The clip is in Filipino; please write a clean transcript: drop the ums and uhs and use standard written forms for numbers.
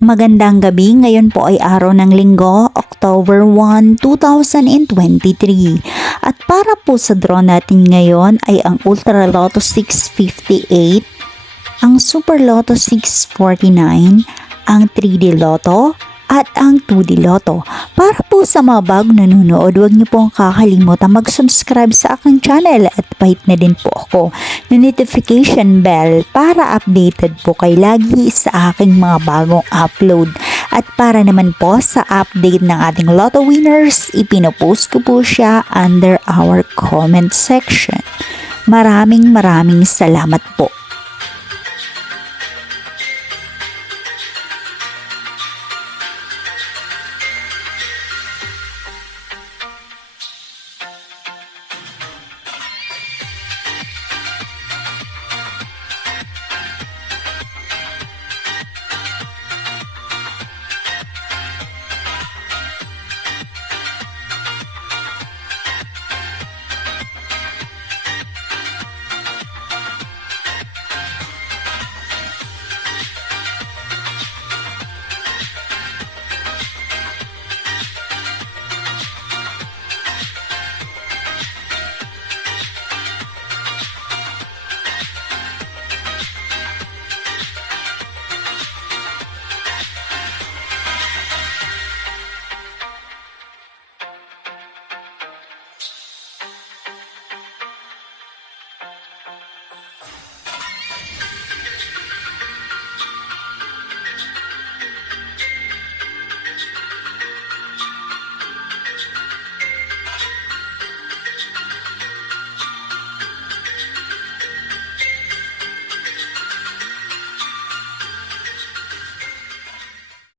Magandang gabi, ngayon po ay araw ng Linggo, October 1, 2023. At para po sa draw natin ngayon ay ang Ultra Lotto 658, ang Super Lotto 649, ang 3D Lotto, at ang 2D Lotto. Para po sa mga bagong nanonood, huwag niyo pong kakalimutan mag-subscribe sa aking channel at pahit na din po ako ng notification bell para updated po kayo lagi sa aking mga bagong upload. At para naman po sa update ng ating Lotto winners, ipinopost ko po siya under our comment section. Maraming salamat po.